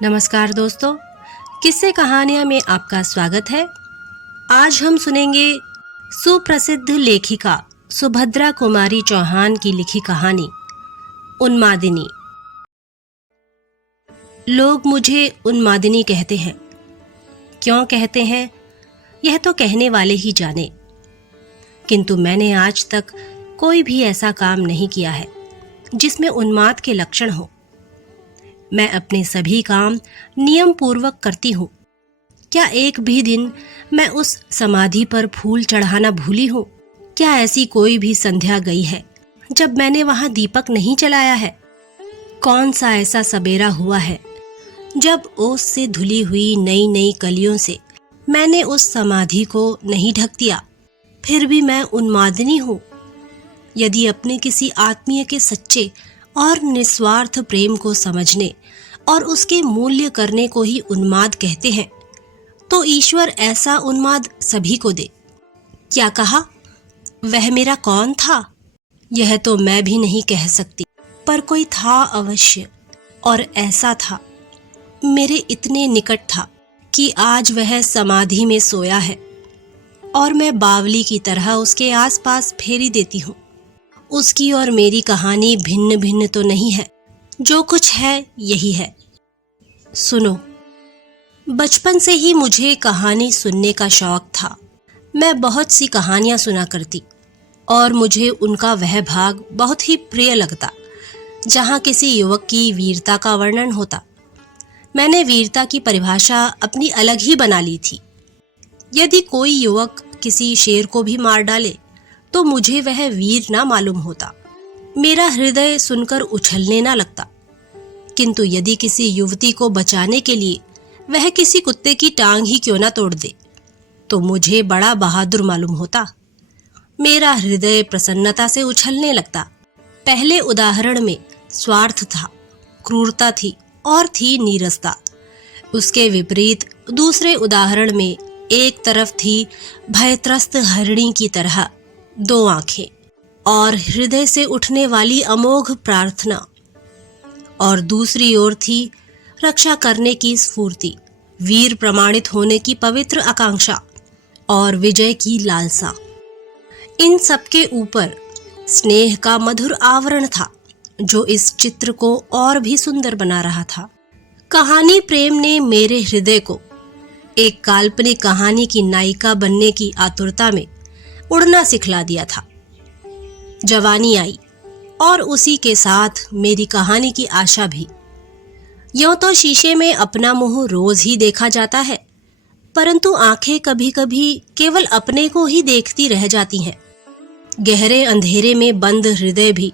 नमस्कार दोस्तों, किस्से कहानियाँ में आपका स्वागत है। आज हम सुनेंगे सुप्रसिद्ध लेखिका सुभद्रा कुमारी चौहान की लिखी कहानी उन्मादिनी। लोग मुझे उन्मादिनी कहते हैं। क्यों कहते हैं, यह तो कहने वाले ही जाने, किंतु मैंने आज तक कोई भी ऐसा काम नहीं किया है जिसमें उन्माद के लक्षण हो। मैं अपने सभी काम नियम पूर्वक करती हूँ। क्या एक भी दिन मैं उस समाधि पर फूल चढ़ाना भूली हूँ? क्या ऐसी कोई भी संध्या गई है जब मैंने वहां दीपक नहीं जलाया है? कौन सा ऐसा सबेरा हुआ है जब ओस से धुली हुई नई नई कलियों से मैंने उस समाधि को नहीं ढक दिया? फिर भी मैं उन्मादिनी हूँ। यदि अपने किसी आत्मीय के सच्चे और निस्वार्थ प्रेम को समझने और उसके मूल्य करने को ही उन्माद कहते हैं, तो ईश्वर ऐसा उन्माद सभी को दे। क्या कहा? वह मेरा कौन था? यह तो मैं भी नहीं कह सकती, पर कोई था अवश्य, और ऐसा था, मेरे इतने निकट था कि आज वह समाधि में सोया है और मैं बावली की तरह उसके आसपास फेरी देती हूँ। उसकी और मेरी कहानी भिन्न भिन्न तो नहीं है, जो कुछ है यही है। सुनो, बचपन से ही मुझे कहानी सुनने का शौक था। मैं बहुत सी कहानियां सुना करती और मुझे उनका वह भाग बहुत ही प्रिय लगता जहां किसी युवक की वीरता का वर्णन होता। मैंने वीरता की परिभाषा अपनी अलग ही बना ली थी। यदि कोई युवक किसी शेर को भी मार डाले तो मुझे वह वीर ना मालूम होता। मेरा हृदय सुनकर उछलने ना लगता। किंतु यदि किसी युवती को बचाने के लिए वह किसी कुत्ते की टांग ही क्यों ना तोड़ दे तो मुझे बड़ा बहादुर मालूम होता। मेरा हृदय प्रसन्नता से उछलने लगता। पहले उदाहरण में स्वार्थ था, क्रूरता थी और थी नीरसता। उसके विपरीत दूसरे उदाहरण में एक तरफ थी भयत्रस्त हरिणी की तरह दो आंखें और हृदय से उठने वाली अमोघ प्रार्थना, और दूसरी ओर थी रक्षा करने की स्फूर्ति, वीर प्रमाणित होने की पवित्र आकांक्षा और विजय की लालसा। इन सब के ऊपर स्नेह का मधुर आवरण था जो इस चित्र को और भी सुंदर बना रहा था। कहानी प्रेम ने मेरे हृदय को एक काल्पनिक कहानी की नायिका बनने की आतुरता में उड़ना सिखला दिया था। जवानी आई और उसी के साथ मेरी कहानी की आशा भी। यूं तो शीशे में अपना मुंह रोज ही देखा जाता है, परंतु आंखें कभी कभी केवल अपने को ही देखती रह जाती हैं। गहरे अंधेरे में बंद हृदय भी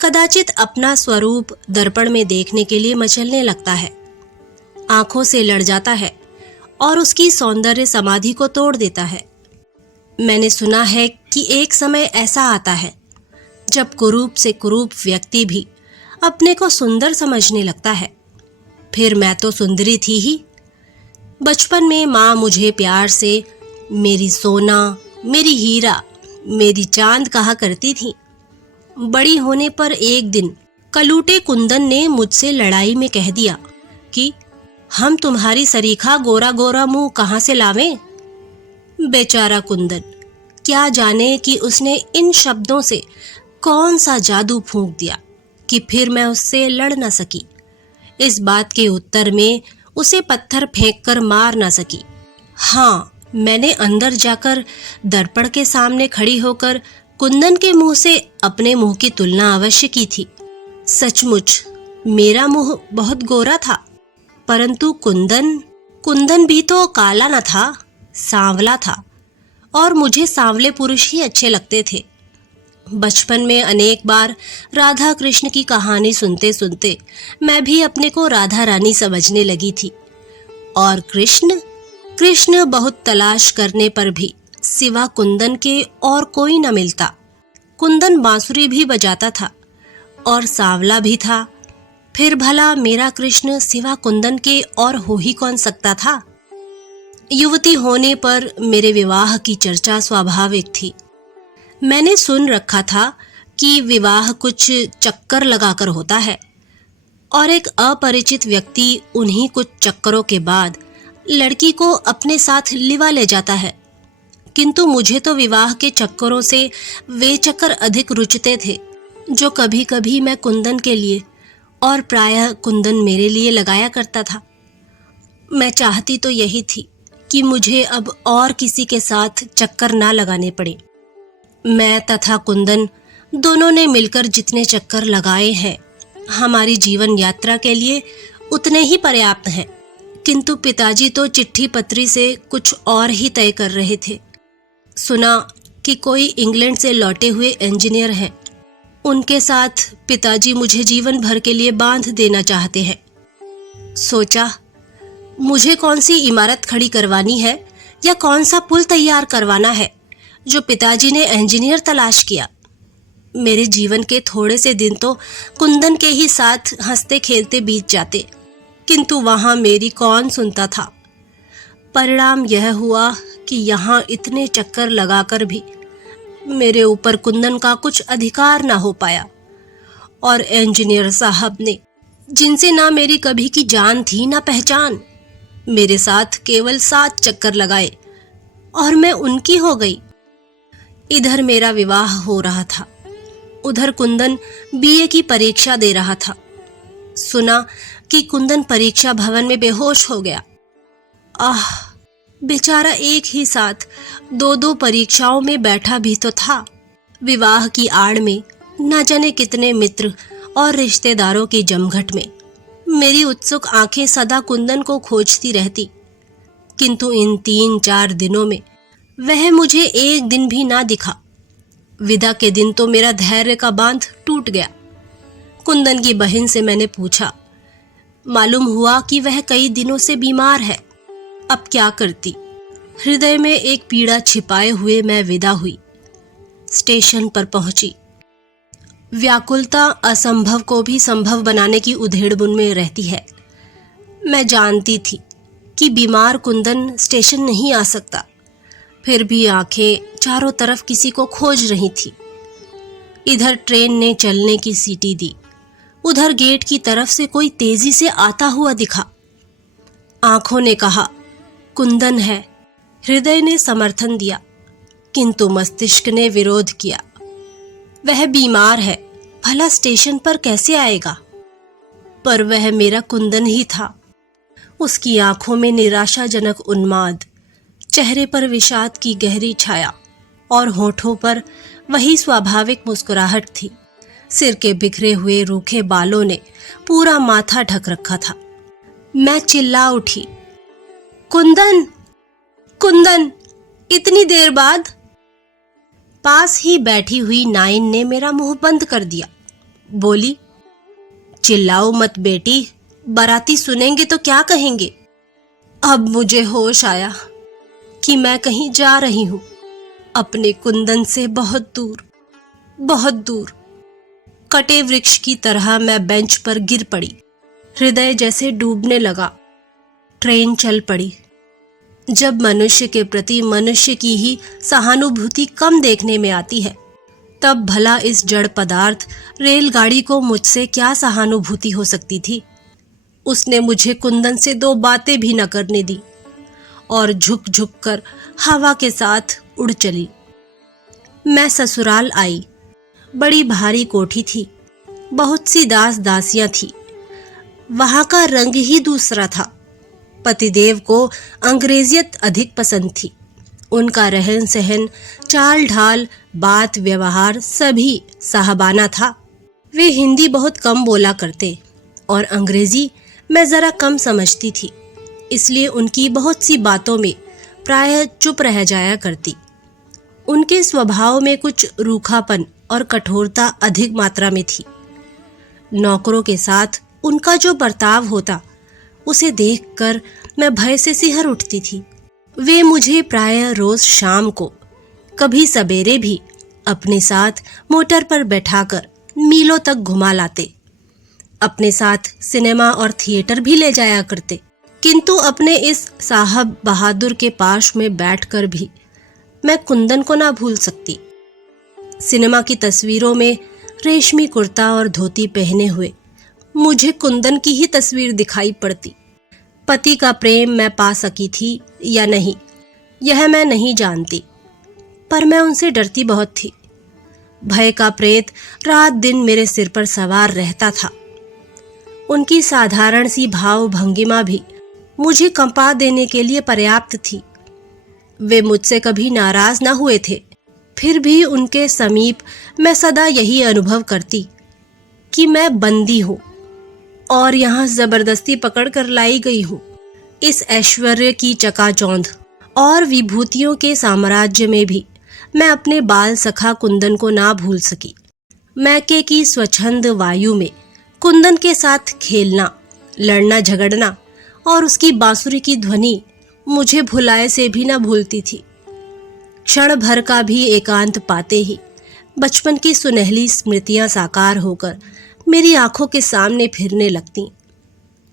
कदाचित अपना स्वरूप दर्पण में देखने के लिए मचलने लगता है, आंखों से लड़ जाता है और उसकी सौंदर्य समाधि को तोड़ देता है। मैंने सुना है कि एक समय ऐसा आता है जब कुरूप से कुरूप व्यक्ति भी अपने को सुंदर समझने लगता है। फिर मैं तो सुंदरी थी ही। बचपन में माँ मुझे प्यार से मेरी सोना, मेरी हीरा, मेरी चांद कहा करती थी। बड़ी होने पर एक दिन कलूटे कुंदन ने मुझसे लड़ाई में कह दिया कि हम तुम्हारी सरीखा गोरा गोरा मुंह कहाँ से लावें। बेचारा कुंदन, क्या जाने कि उसने इन शब्दों से कौन सा जादू फूंक दिया कि फिर मैं उससे लड़ न सकी। इस बात के उत्तर में उसे पत्थर फेंककर मार न सकी। हाँ, मैंने अंदर जाकर दर्पण के सामने खड़ी होकर कुंदन के मुंह से अपने मुंह की तुलना अवश्य की थी। सचमुच मेरा मुंह बहुत गोरा था, परंतु कुंदन भी तो काला न था, सांवला था, और मुझे सांवले पुरुष ही अच्छे लगते थे। बचपन में अनेक बार राधा कृष्ण की कहानी सुनते सुनते मैं भी अपने को राधा रानी समझने लगी थी, और कृष्ण बहुत तलाश करने पर भी सिवा कुंदन के और कोई न मिलता। कुंदन बांसुरी भी बजाता था और सांवला भी था। फिर भला मेरा कृष्ण सिवा कुंदन के और हो ही कौन सकता था। युवती होने पर मेरे विवाह की चर्चा स्वाभाविक थी। मैंने सुन रखा था कि विवाह कुछ चक्कर लगाकर होता है, और एक अपरिचित व्यक्ति उन्हीं कुछ चक्करों के बाद लड़की को अपने साथ लिवा ले जाता है। किंतु मुझे तो विवाह के चक्करों से वे चक्कर अधिक रुचते थे जो कभी कभी मैं कुंदन के लिए और प्रायः कुंदन मेरे लिए लगाया करता था। मैं चाहती तो यही थी कि मुझे अब और किसी के साथ चक्कर ना लगाने पड़े। मैं तथा कुंदन दोनों ने मिलकर जितने चक्कर लगाए हैं हमारी जीवन यात्रा के लिए उतने ही पर्याप्त हैं। किंतु पिताजी तो चिट्ठी पत्री से कुछ और ही तय कर रहे थे। सुना कि कोई इंग्लैंड से लौटे हुए इंजीनियर हैं। उनके साथ पिताजी मुझे जीवन भर के लिए बांध देना चाहते हैं। सोचा, मुझे कौन सी इमारत खड़ी करवानी है या कौन सा पुल तैयार करवाना है जो पिताजी ने इंजीनियर तलाश किया। मेरे जीवन के थोड़े से दिन तो कुंदन के ही साथ हंसते खेलते बीत जाते, किंतु वहां मेरी कौन सुनता था। परिणाम यह हुआ कि यहाँ इतने चक्कर लगाकर भी मेरे ऊपर कुंदन का कुछ अधिकार ना हो पाया, और इंजीनियर साहब ने, जिनसे ना मेरी कभी की जान थी ना पहचान, मेरे साथ केवल 7 चक्कर लगाए और मैं उनकी हो गई। इधर मेरा विवाह हो रहा था, उधर कुंदन बीए की परीक्षा दे रहा था। सुना कि कुंदन परीक्षा भवन में बेहोश हो गया। आह, बेचारा एक ही साथ 2-2 परीक्षाओं में बैठा भी तो था। विवाह की आड़ में न जाने कितने मित्र और रिश्तेदारों की जमघट में मेरी उत्सुक आंखें सदा कुंदन को खोजती रहती, किंतु इन 3-4 दिनों में वह मुझे एक दिन भी ना दिखा। विदा के दिन तो मेरा धैर्य का बांध टूट गया। कुंदन की बहन से मैंने पूछा। मालूम हुआ कि वह कई दिनों से बीमार है। अब क्या करती। हृदय में एक पीड़ा छिपाए हुए मैं विदा हुई। स्टेशन पर पहुंची। व्याकुलता असंभव को भी संभव बनाने की उधेड़बुन में रहती है। मैं जानती थी कि बीमार कुंदन स्टेशन नहीं आ सकता, फिर भी आंखें चारों तरफ किसी को खोज रही थी। इधर ट्रेन ने चलने की सीटी दी, उधर गेट की तरफ से कोई तेजी से आता हुआ दिखा। आंखों ने कहा, कुंदन है। हृदय ने समर्थन दिया, किंतु मस्तिष्क ने विरोध किया। वह बीमार है, भला स्टेशन पर कैसे आएगा। पर वह मेरा कुंदन ही था। उसकी आंखों में निराशाजनक उन्माद, चेहरे पर विषाद की गहरी छाया और होठों पर वही स्वाभाविक मुस्कुराहट थी। सिर के बिखरे हुए रूखे बालों ने पूरा माथा ढक रखा था। मैं चिल्ला उठी, कुंदन, कुंदन, इतनी देर बाद। पास ही बैठी हुई नाइन ने मेरा मुंह बंद कर दिया। बोली, चिल्लाओ मत बेटी, बाराती सुनेंगे तो क्या कहेंगे। अब मुझे होश आया कि मैं कहीं जा रही हूं, अपने कुंदन से बहुत दूर, बहुत दूर। कटे वृक्ष की तरह मैं बेंच पर गिर पड़ी। हृदय जैसे डूबने लगा। ट्रेन चल पड़ी। जब मनुष्य के प्रति मनुष्य की ही सहानुभूति कम देखने में आती है, तब भला इस जड़ पदार्थ रेलगाड़ी को मुझसे क्या सहानुभूति हो सकती थी। उसने मुझे कुंदन से 2 बातें भी न करने दी और झुक झुक कर हवा के साथ उड़ चली। मैं ससुराल आई। बड़ी भारी कोठी थी, बहुत सी दास दासियां थी। वहां का रंग ही दूसरा था। पतिदेव को अंग्रेजियत अधिक पसंद थी। उनका रहन सहन, चाल ढाल, बात व्यवहार सभी साहबाना था। वे हिंदी बहुत कम बोला करते और अंग्रेजी मैं जरा कम समझती थी, इसलिए उनकी बहुत सी बातों में प्रायः चुप रह जाया करती। उनके स्वभाव में कुछ रूखापन और कठोरता अधिक मात्रा में थी। नौकरों के साथ उनका जो बर्ताव होता, उसे देखकर मैं भय से सिहर उठती थी। वे मुझे प्रायः रोज शाम को, कभी सवेरे भी अपने साथ मोटर पर बैठाकर मीलों तक घुमा लाते। अपने साथ सिनेमा और थिएटर भी ले जाया करते। किंतु अपने इस साहब बहादुर के पास में बैठकर भी मैं कुंदन को ना भूल सकती। सिनेमा की तस्वीरों में रेशमी कुर्ता और धोती पहने हुए मुझे कुंदन की ही तस्वीर दिखाई पड़ती। पति का प्रेम मैं पा सकी थी या नहीं, यह मैं नहीं जानती, पर मैं उनसे डरती बहुत थी। भय का प्रेत रात दिन मेरे सिर पर सवार रहता था। उनकी साधारण सी भाव भंगिमा भी मुझे कंपा देने के लिए पर्याप्त थी। वे मुझसे कभी नाराज न हुए थे, फिर भी उनके समीप मैं सदा यही अनुभव करती कि मैं बंदी हूँ और यहाँ जबरदस्ती पकड़ कर लाई गई हूँ। इस ऐश्वर्य की चकाचौंध और विभूतियों के साम्राज्य में भी मैं अपने बाल सखा कुंदन को ना भूल सकी। मैके की स्वच्छंद वायु में कुंदन के साथ खेलना, लड़ना झगड़ना और उसकी बांसुरी की ध्वनि मुझे भुलाए से भी न भूलती थी। क्षण भर का भी एकांत पाते ही बचपन की सुनहली स्मृतियां साकार होकर मेरी आंखों के सामने फिरने लगती।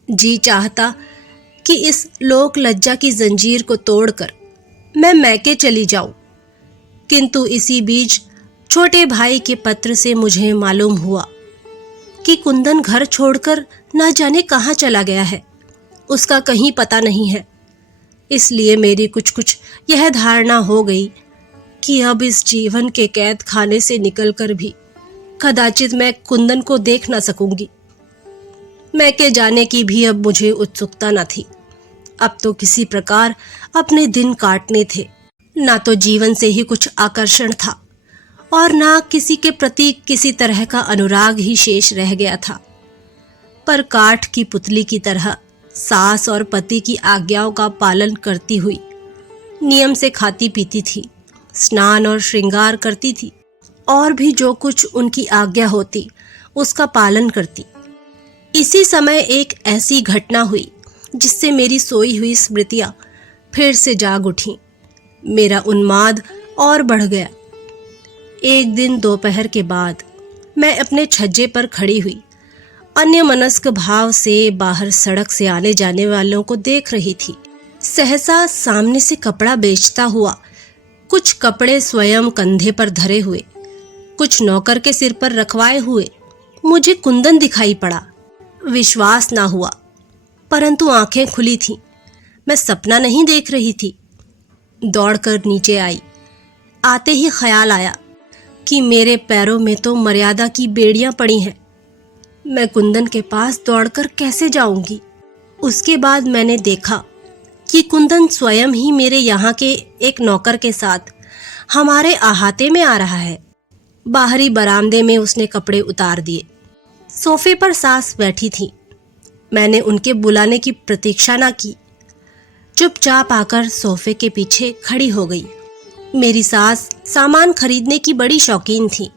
जी चाहता कि इस लोक लज्जा की जंजीर को तोड़कर मैं मैके चली जाऊं, किंतु इसी बीच छोटे भाई के पत्र से मुझे मालूम हुआ कि कुंदन घर छोड़कर न जाने कहाँ चला गया है, उसका कहीं पता नहीं है। इसलिए मेरी कुछ यह धारणा हो गई कि अब इस जीवन के कैद खाने से निकलकर भी कदाचित मैं कुंदन को देख न सकूंगी। मैके जाने की भी अब मुझे उत्सुकता न थी। अब तो किसी प्रकार अपने दिन काटने थे। ना तो जीवन से ही कुछ आकर्षण था और ना किसी के प्रति किसी तरह का अनुराग ही शेष रह गया था। पर काठ की पुतली की तरह सास और पति की आज्ञाओं का पालन करती हुई नियम से खाती पीती थी, स्नान और श्रृंगार करती थी और भी जो कुछ उनकी आज्ञा होती उसका पालन करती। इसी समय एक ऐसी घटना हुई जिससे मेरी सोई हुई स्मृतियां फिर से जाग उठीं। मेरा उन्माद और बढ़ गया। एक दिन दोपहर के बाद मैं अपने छज्जे पर खड़ी हुई अन्यमनस्क भाव से बाहर सड़क से आने जाने वालों को देख रही थी। सहसा सामने से कपड़ा बेचता हुआ, कुछ कपड़े स्वयं कंधे पर धरे हुए, कुछ नौकर के सिर पर रखवाए हुए मुझे कुंदन दिखाई पड़ा। विश्वास ना हुआ, परंतु आंखें खुली थीं। मैं सपना नहीं देख रही थी। दौड़कर नीचे आई। आते ही ख्याल आया कि मेरे पैरों में तो मर्यादा की बेड़ियां पड़ी हैं। मैं कुंदन के पास दौड़कर कैसे जाऊंगी? उसके बाद मैंने देखा कि कुंदन स्वयं ही मेरे यहाँ के एक नौकर के साथ हमारे अहाते में आ रहा है। बाहरी बरामदे में उसने कपड़े उतार दिए। सोफे पर सास बैठी थी। मैंने उनके बुलाने की प्रतीक्षा ना की, चुपचाप आकर सोफे के पीछे खड़ी हो गई। मेरी सास सामान खरीदने की बड़ी शौकीन थी।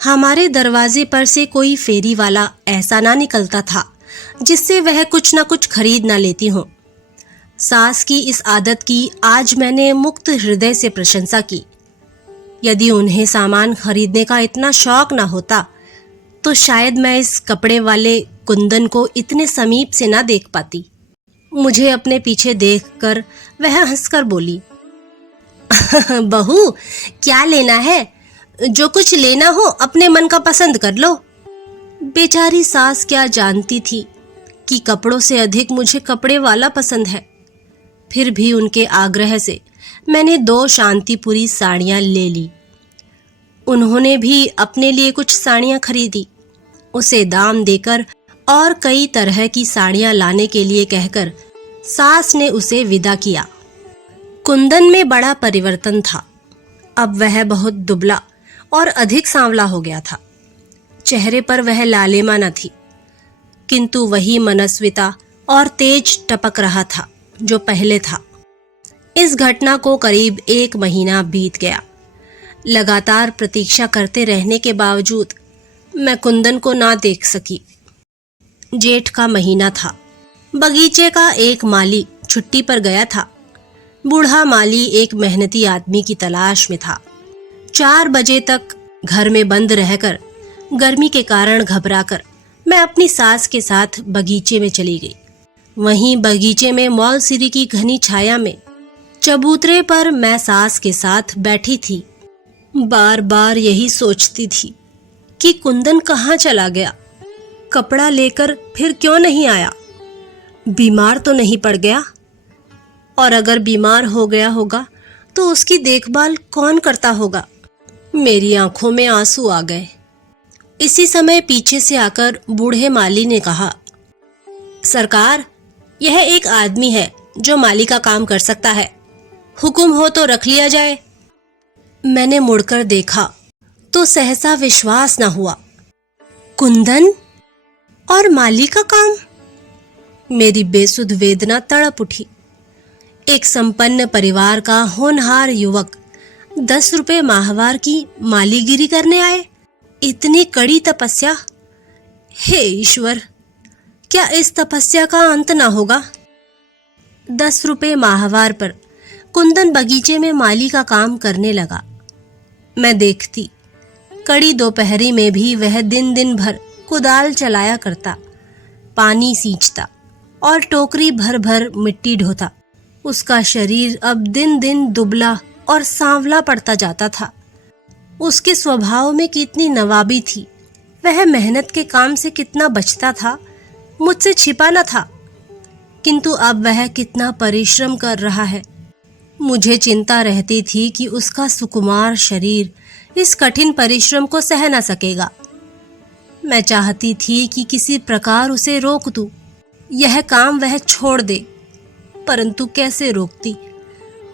हमारे दरवाजे पर से कोई फेरी वाला ऐसा ना निकलता था जिससे वह कुछ ना कुछ खरीद ना लेती हो। सास की इस आदत की आज मैंने मुक्त हृदय से प्रशंसा की। यदि उन्हें सामान खरीदने का इतना शौक ना होता तो शायद मैं इस कपड़े वाले कुंदन को इतने समीप से ना देख पाती। मुझे अपने पीछे देखकर वह हंसकर बोली, बहू, क्या लेना है? जो कुछ लेना हो अपने मन का पसंद कर लो। बेचारी सास क्या जानती थी कि कपड़ों से अधिक मुझे कपड़े वाला पसंद है। फिर भी उनके आग्रह से मैंने 2 शांतिपुरी साड़ियां ले ली। उन्होंने भी अपने लिए कुछ साड़ियां खरीदी। उसे दाम देकर और कई तरह की साड़ियां लाने के लिए कहकर सास ने उसे विदा किया। कुंदन में बड़ा परिवर्तन था। अब वह बहुत दुबला और अधिक सांवला हो गया था। चेहरे पर वह लालिमा न थी, किंतु वही मनस्विता और तेज टपक रहा था जो पहले था। इस घटना को करीब 1 महीना बीत गया। लगातार प्रतीक्षा करते रहने के बावजूद मैं कुंदन को ना देख सकी। जेठ का महीना था। बगीचे का एक माली छुट्टी पर गया था। बूढ़ा माली एक मेहनती आदमी की तलाश में था। 4 बजे तक घर में बंद रहकर गर्मी के कारण घबराकर मैं अपनी सास के साथ बगीचे में चली गई। वहीं बगीचे में मौलसिरी की घनी छाया में चबूतरे पर मैं सास के साथ बैठी थी। बार बार यही सोचती थी कि कुंदन कहाँ चला गया। कपड़ा लेकर फिर क्यों नहीं आया? बीमार तो नहीं पड़ गया? और अगर बीमार हो गया होगा तो उसकी देखभाल कौन करता होगा? मेरी आंखों में आंसू आ गए। इसी समय पीछे से आकर बूढ़े माली ने कहा, सरकार, यह एक आदमी है जो माली का काम कर सकता है। हुक्म हो तो रख लिया जाए। मैंने मुड़कर देखा तो सहसा विश्वास न हुआ। कुंदन और माली का काम? मेरी बेसुध वेदना तड़प उठी। एक संपन्न परिवार का होनहार युवक 10 रुपए माहवार की मालीगिरी करने आए? इतनी कड़ी तपस्या! हे ईश्वर, क्या इस तपस्या का अंत न होगा? 10 रुपए माहवार पर कुंदन बगीचे में माली का काम करने लगा। मैं देखती, कड़ी दोपहरी में भी वह दिन दिन भर कुदाल चलाया करता, पानी सींचता और टोकरी भर भर मिट्टी ढोता। उसका शरीर अब दिन दिन दुबला और सांवला पड़ता जाता था। उसके स्वभाव में कितनी नवाबी थी। वह मेहनत के काम से कितना बचता था, मुझसे छिपा न था। किंतु अब वह कितना परिश्रम कर रहा है। मुझे चिंता रहती थी कि उसका सुकुमार शरीर इस कठिन परिश्रम को सह न सकेगा। मैं चाहती थी कि किसी प्रकार उसे रोक दूं, यह काम वह छोड़ दे, परंतु कैसे रोकती?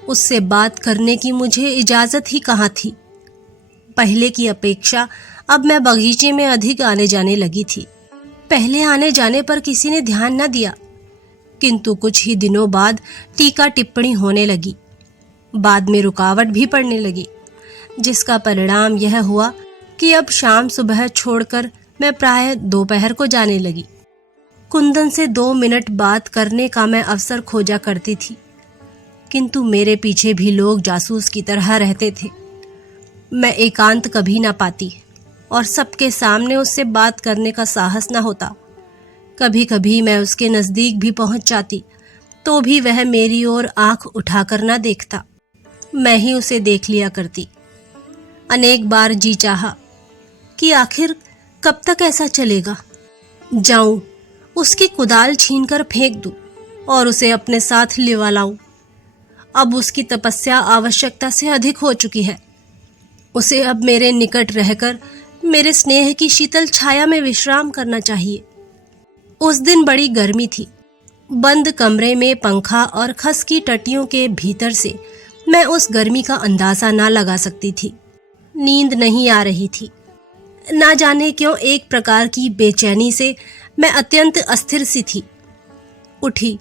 उससे बात करने की मुझे इजाजत ही कहाँ थी। पहले की अपेक्षा अब मैं बगीचे में अधिक आने जाने लगी थी। पहले आने जाने पर किसी ने ध्यान न दिया, किंतु कुछ ही दिनों बाद टीका टिप्पणी होने लगी। बाद में रुकावट भी पड़ने लगी, जिसका परिणाम यह हुआ कि अब शाम सुबह छोड़कर मैं प्राय दोपहर को जाने लगी। कुंदन से 2 मिनट बात करने का मैं अवसर खोजा करती थी, किंतु मेरे पीछे भी लोग जासूस की तरह रहते थे। मैं एकांत कभी ना पाती और सबके सामने उससे बात करने का साहस न होता। कभी कभी मैं उसके नज़दीक भी पहुंच जाती तो भी वह मेरी ओर आंख उठाकर न देखता। मैं ही उसे देख लिया करती। अनेक बार जी चाहा कि आखिर कब तक ऐसा चलेगा। जाऊं, उसकी कुदाल छीनकर फेंक दूं और उसे अपने साथ लिवा लाऊं। अब उसकी तपस्या आवश्यकता से अधिक हो चुकी है। उसे अब मेरे निकट रहकर मेरे स्नेह की शीतल छाया में विश्राम करना चाहिए। उस दिन बड़ी गर्मी थी। बंद कमरे में पंखा और खस की टटियों के भीतर से मैं उस गर्मी का अंदाजा ना लगा सकती थी। नींद नहीं आ रही थी। ना जाने क्यों एक प्रकार की बेचैनी से मैं अत्यंत अस्थिर सी थी। उठी,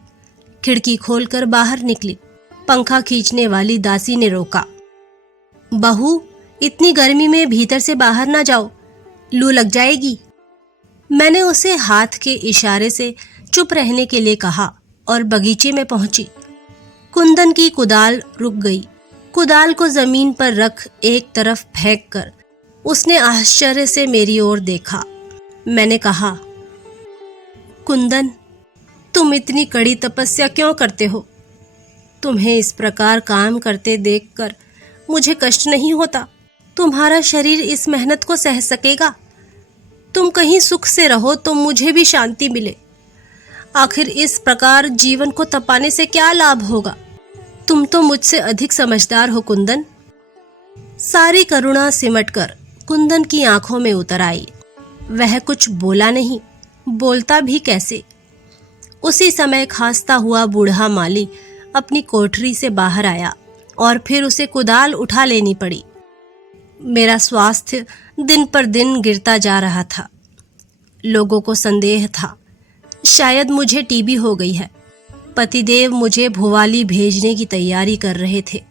खिड़की खोलकर बाहर निकली। पंखा खींचने वाली दासी ने रोका। बहू, इतनी गर्मी में भीतर से बाहर ना जाओ, लू लग जाएगी। मैंने उसे हाथ के इशारे से चुप रहने के लिए कहा और बगीचे में पहुंची। कुंदन की कुदाल रुक गई। कुदाल को जमीन पर रख एक तरफ फेंक कर उसने आश्चर्य से मेरी ओर देखा। मैंने कहा, कुंदन, तुम इतनी कड़ी तपस्या क्यों करते हो? तुम्हें इस प्रकार काम करते देखकर मुझे कष्ट नहीं होता। तुम्हारा शरीर इस मेहनत को सह सकेगा। तुम कहीं सुख से रहो तो मुझे भी शांति मिले। आखिर इस प्रकार जीवन को तपाने से क्या लाभ होगा? तुम तो मुझसे अधिक समझदार हो कुंदन। सारी करुणा सिमटकर कुंदन की आंखों में उतर आई। वह कुछ बोला नहीं, बोलता भी कैसे। उसी समय खांसता हुआ बूढ़ा माली अपनी कोठरी से बाहर आया और फिर उसे कुदाल उठा लेनी पड़ी। मेरा स्वास्थ्य दिन पर दिन गिरता जा रहा था। लोगों को संदेह था, शायद मुझे टीबी हो गई है। पतिदेव मुझे भुवाली भेजने की तैयारी कर रहे थे,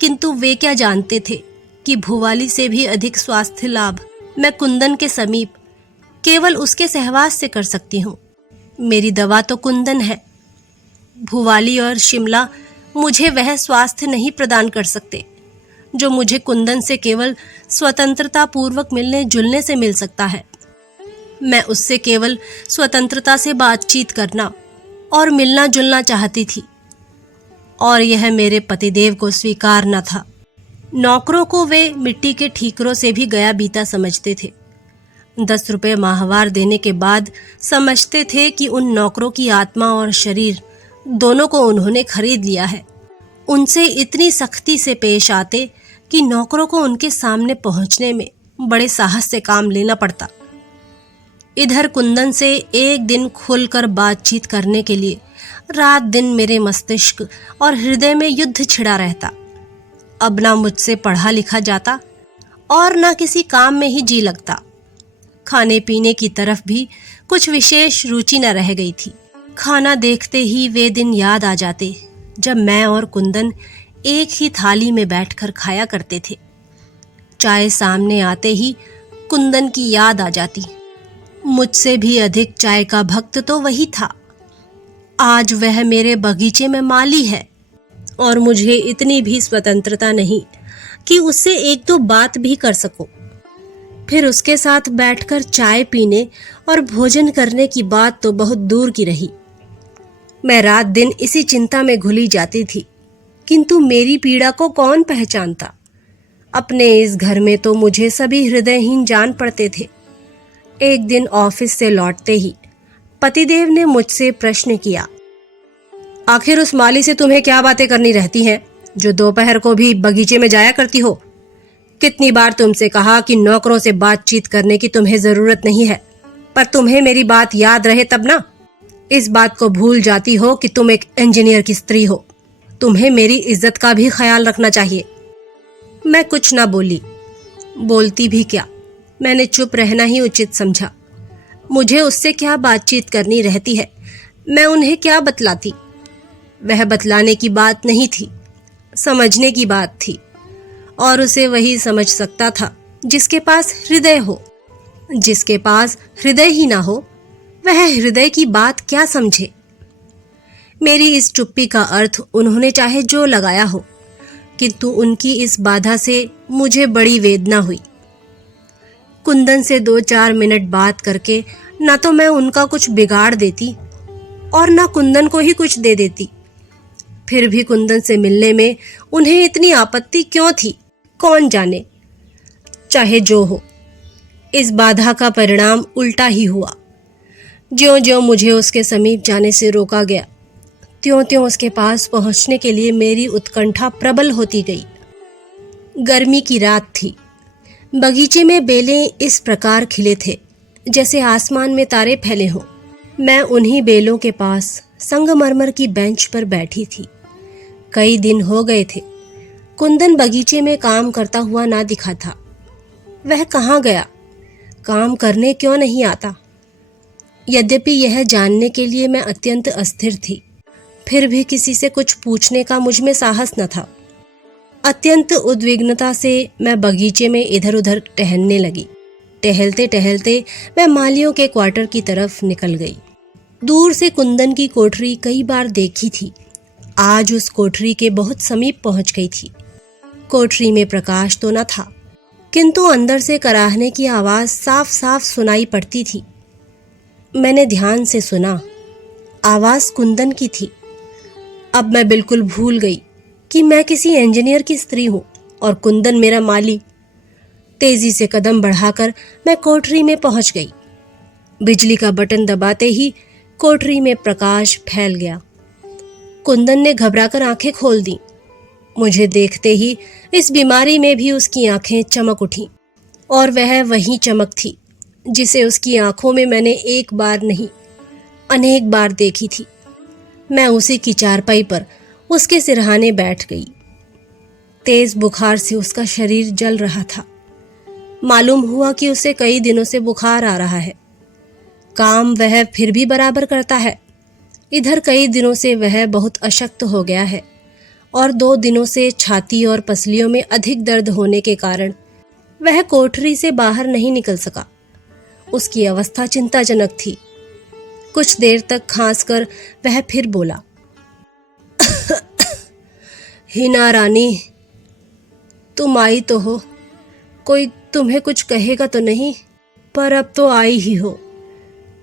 किंतु वे क्या जानते थे कि भुवाली से भी अधिक स्वास्थ्य लाभ मैं कुंदन के समीप केवल उसके सहवास से कर सकती हूँ। मेरी दवा तो कुंदन है। भुवाली और शिमला मुझे वह स्वास्थ्य नहीं प्रदान कर सकते जो मुझे कुंदन से केवल स्वतंत्रता पूर्वक मिलने जुलने से मिल सकता है। मैं उससे केवल स्वतंत्रता से बातचीत करना और मिलना जुलना चाहती थी, और यह मेरे पतिदेव को स्वीकार न था। नौकरों को वे मिट्टी के ठीकरों से भी गया बीता समझते थे। 10 रुपए माहवार देने के बाद समझते थे कि उन नौकरों की आत्मा और शरीर दोनों को उन्होंने खरीद लिया है। उनसे इतनी सख्ती से पेश आते कि नौकरों को उनके सामने पहुंचने में बड़े साहस से काम लेना पड़ता। इधर कुंदन से एक दिन खुलकर बातचीत करने के लिए रात दिन मेरे मस्तिष्क और हृदय में युद्ध छिड़ा रहता। अब ना मुझसे पढ़ा लिखा जाता और ना किसी काम में ही जी लगता। खाने पीने की तरफ भी कुछ विशेष रुचि न रह गई थी। खाना देखते ही वे दिन याद आ जाते जब मैं और कुंदन एक ही थाली में बैठकर खाया करते थे। चाय सामने आते ही कुंदन की याद आ जाती। मुझसे भी अधिक चाय का भक्त तो वही था। आज वह मेरे बगीचे में माली है और मुझे इतनी भी स्वतंत्रता नहीं कि उससे एक दो बात भी कर सकूं। फिर उसके साथ बैठकर चाय पीने और भोजन करने की बात तो बहुत दूर की रही। मैं रात दिन इसी चिंता में घुली जाती थी, किंतु मेरी पीड़ा को कौन पहचानता। अपने इस घर में तो मुझे सभी हृदयहीन जान पड़ते थे। एक दिन ऑफिस से लौटते ही पतिदेव ने मुझसे प्रश्न किया, आखिर उस माली से तुम्हें क्या बातें करनी रहती हैं जो दोपहर को भी बगीचे में जाया करती हो? कितनी बार तुमसे कहा कि नौकरों से बातचीत करने की तुम्हें जरूरत नहीं है, पर तुम्हें मेरी बात याद रहे तब ना। इस बात को भूल जाती हो कि तुम एक इंजीनियर की स्त्री हो। तुम्हें मेरी इज्जत का भी ख्याल रखना चाहिए। मैं कुछ ना बोली। बोलती भी क्या, मैंने चुप रहना ही उचित समझा। मुझे उससे क्या बातचीत करनी रहती है, मैं उन्हें क्या बतलाती। वह बतलाने की बात नहीं थी, समझने की बात थी, और उसे वही समझ सकता था जिसके पास हृदय हो। जिसके पास हृदय ही ना हो, वह हृदय की बात क्या समझे। मेरी इस चुप्पी का अर्थ उन्होंने चाहे जो लगाया हो, किंतु उनकी इस बाधा से मुझे बड़ी वेदना हुई। कुंदन से 2-4 मिनट बात करके ना तो मैं उनका कुछ बिगाड़ देती और ना कुंदन को ही कुछ दे देती। फिर भी कुंदन से मिलने में उन्हें इतनी आपत्ति क्यों थी, कौन जाने। चाहे जो हो, इस बाधा का परिणाम उल्टा ही हुआ। ज्यों-ज्यों मुझे उसके समीप जाने से रोका गया, त्यों-त्यों उसके पास पहुंचने के लिए मेरी उत्कंठा प्रबल होती गई। गर्मी की रात थी। बगीचे में बेलें इस प्रकार खिले थे जैसे आसमान में तारे फैले हों। मैं उन्हीं बेलों के पास संगमरमर की बेंच पर बैठी थी। कई दिन हो गए थे कुंदन बगीचे में काम करता हुआ ना दिखा था। वह कहाँ गया, काम करने क्यों नहीं आता? यद्यपि यह जानने के लिए मैं अत्यंत अस्थिर थी, फिर भी किसी से कुछ पूछने का मुझ में साहस न था। अत्यंत उद्विग्नता से मैं बगीचे में इधर उधर टहलने लगी। टहलते टहलते मैं मालियों के क्वार्टर की तरफ निकल गई। दूर से कुंदन की कोठरी कई बार देखी थी। आज उस कोठरी के बहुत समीप पहुंच गई थी। कोठरी में प्रकाश तो न था, किंतु अंदर से कराहने की आवाज साफ साफ सुनाई पड़ती थी। मैंने ध्यान से सुना, आवाज कुंदन की थी। अब मैं बिल्कुल भूल गई कि मैं किसी इंजीनियर की स्त्री हूँ और कुंदन मेरा माली। तेजी से कदम बढ़ाकर मैं कोठरी में पहुंच गई। बिजली का बटन दबाते ही कोठरी में प्रकाश फैल गया। कुंदन ने घबराकर आंखें खोल दी। मुझे देखते ही इस बीमारी में भी उसकी आंखें चमक उठीं, और वह वही चमक थी जिसे उसकी आंखों में मैंने एक बार नहीं अनेक बार देखी थी। मैं उसी की चारपाई पर उसके सिरहाने बैठ गई। तेज बुखार से उसका शरीर जल रहा था। मालूम हुआ कि उसे कई दिनों से बुखार आ रहा है। काम वह फिर भी बराबर करता है। इधर कई दिनों से वह बहुत अशक्त हो गया है और 2 दिनों से छाती और पसलियों में अधिक दर्द होने के कारण वह कोठरी से बाहर नहीं निकल सका। उसकी अवस्था चिंताजनक थी। कुछ देर तक खांसकर वह फिर बोला, हिना रानी, तुम आई तो हो, कोई तुम्हें कुछ कहेगा तो नहीं, पर अब तो आई ही हो।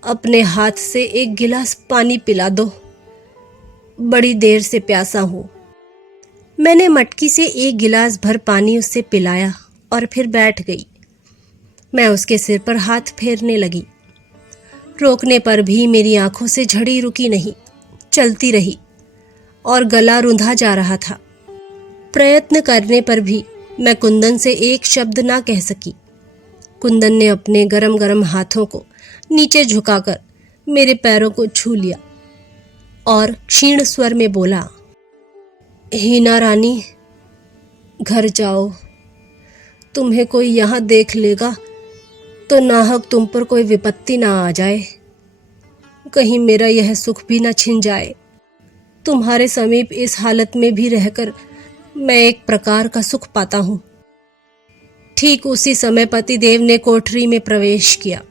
अपने हाथ से एक गिलास पानी पिला दो, बड़ी देर से प्यासा हूं। मैंने मटकी से एक गिलास भर पानी उससे पिलाया और फिर बैठ गई। मैं उसके सिर पर हाथ फेरने लगी। रोकने पर भी मेरी आंखों से झड़ी रुकी नहीं, चलती रही और गला रुंधा जा रहा था। प्रयत्न करने पर भी मैं कुंदन से एक शब्द ना कह सकी। कुंदन ने अपने गरम गरम हाथों को नीचे झुकाकर मेरे पैरों को छू लिया और क्षीण स्वर में बोला, हीना रानी, घर जाओ। तुम्हें कोई यहाँ देख लेगा तो नाहक तुम पर कोई विपत्ति ना आ जाए। कहीं मेरा यह सुख भी ना छिन जाए। तुम्हारे समीप इस हालत में भी रहकर मैं एक प्रकार का सुख पाता हूँ। ठीक उसी समय पतिदेव ने कोठरी में प्रवेश किया।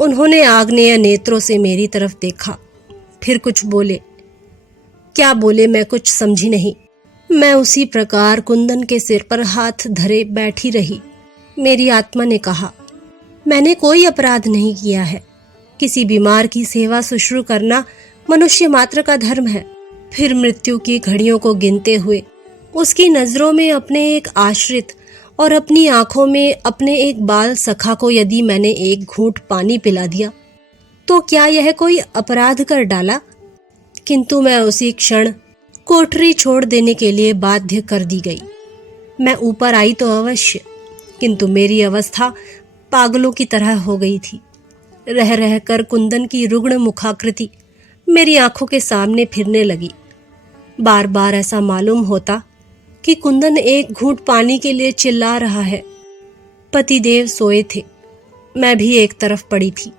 उन्होंने आग्नेय नेत्रों से मेरी तरफ देखा, फिर कुछ बोले। क्या बोले मैं कुछ समझी नहीं। मैं उसी प्रकार कुंदन के सिर पर हाथ धरे बैठी रही। मेरी आत्मा ने कहा, मैंने कोई अपराध नहीं किया है। किसी बीमार की सेवा शुश्रू करना मनुष्य मात्र का धर्म है। फिर मृत्यु की घड़ियों को गिनते हुए उसकी नजरों में अपने एक आश्रित और अपनी आंखों में अपने एक बाल सखा को यदि मैंने एक घूंट पानी पिला दिया तो क्या यह कोई अपराध कर डाला? किंतु मैं उसी क्षण कोठरी छोड़ देने के लिए बाध्य कर दी गई। मैं ऊपर आई तो अवश्य, किंतु मेरी अवस्था पागलों की तरह हो गई थी। रह रह कर कुंदन की रुग्ण मुखाकृति मेरी आंखों के सामने फिरने लगी। बार बार ऐसा मालूम होता कि कुंदन एक घूंट पानी के लिए चिल्ला रहा है। पतिदेव सोए थे, मैं भी एक तरफ पड़ी थी,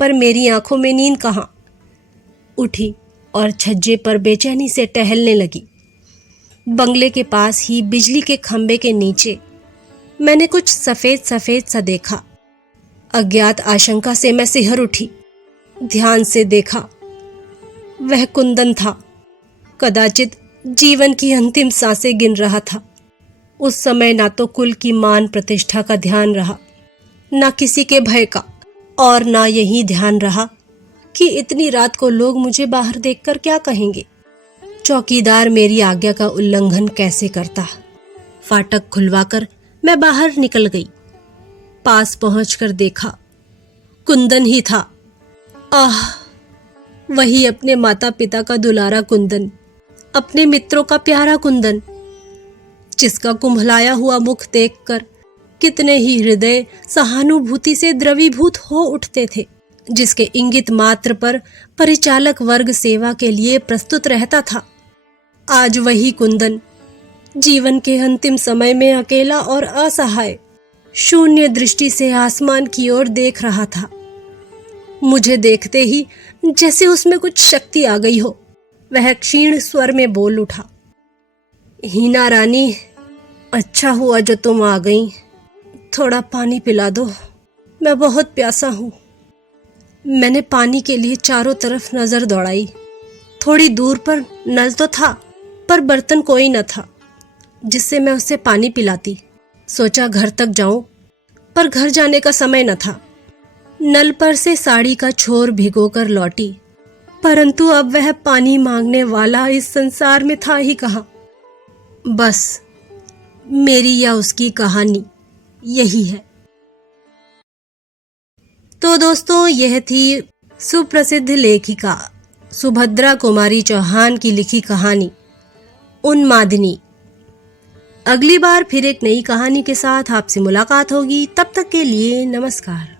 पर मेरी आंखों में नींद कहाँ। उठी और छज्जे पर बेचैनी से टहलने लगी। बंगले के पास ही बिजली के खंभे के नीचे मैंने कुछ सफेद सफेद सा देखा। अज्ञात आशंका से मैं सिहर उठी। ध्यान से देखा, वह कुंदन था। कदाचित जीवन की अंतिम सांसें गिन रहा था। उस समय ना तो कुल की मान प्रतिष्ठा का ध्यान रहा, ना किसी के भय का, और ना यही ध्यान रहा कि इतनी रात को लोग मुझे बाहर देखकर क्या कहेंगे। चौकीदार मेरी आज्ञा का उल्लंघन कैसे करता। फाटक खुलवाकर मैं बाहर निकल गई। पास पहुंचकर देखा, कुंदन ही था। आह, वही अपने माता पिता का दुलारा कुंदन, अपने मित्रों का प्यारा कुंदन, जिसका कुंभलाया हुआ मुख देखकर कितने ही हृदय सहानुभूति से द्रवीभूत हो उठते थे, जिसके इंगित मात्र पर परिचालक वर्ग सेवा के लिए प्रस्तुत रहता था। आज वही कुंदन जीवन के अंतिम समय में अकेला और असहाय शून्य दृष्टि से आसमान की ओर देख रहा था। मुझे देखते ही जैसे उसमें कुछ शक्ति आ गई हो, वह क्षीण स्वर में बोल उठा, हीना रानी, अच्छा हुआ जो तुम आ गई। थोड़ा पानी पिला दो, मैं बहुत प्यासा हूँ। मैंने पानी के लिए चारों तरफ नजर दौड़ाई। थोड़ी दूर पर नल तो था, पर बर्तन कोई न था जिससे मैं उसे पानी पिलाती। सोचा घर तक जाऊं, पर घर जाने का समय न था। नल पर से साड़ी का छोर भिगोकर लौटी, परंतु अब वह पानी मांगने वाला इस संसार में था ही कहाँ। बस मेरी या उसकी कहानी यही है। तो दोस्तों, यह थी सुप्रसिद्ध लेखिका सुभद्रा कुमारी चौहान की लिखी कहानी उन्मादिनी। अगली बार फिर एक नई कहानी के साथ आपसे मुलाकात होगी। तब तक के लिए नमस्कार।